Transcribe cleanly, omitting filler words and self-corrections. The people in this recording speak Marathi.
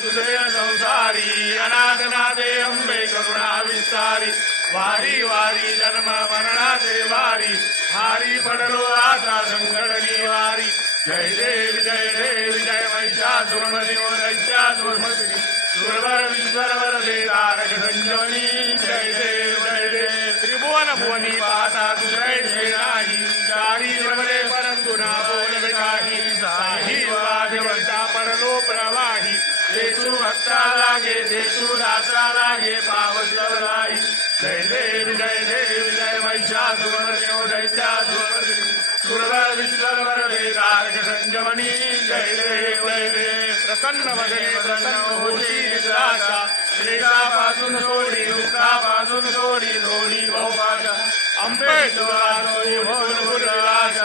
तुझे संसारी अनाथनाथे अंबे करुणा विस्तारी वारी वारी जन्म मरणाचे वारी हारी पडलो आता संकट निवारी जय देव जय महिषासुरमर्दिनी दैत्यासुरमर्दिनी सुरवर विश्वरवर दे तारक संजीवनी जय देव त्रिभुवन भुवनी पाहता तुझे नाही चारी जगले परंतु ना बोलवे काही साही वाजवता पडलो प्रवाही देशु भक्ता लागे देशु दासा लागे पावसवराई जय देव जय महिषासुरमर्दिनी दैत्यासुरमर्दिनी सुरवर विश्वरवर दे तारक संजीवनी जय देव प्रसन्न वदने प्रसन्न होशी निद्राशा क्लेशापासून सोडी दुःखापासून सोडी दोन्ही भोगाच्या अंबे तुला सोयी बोल बोल आशा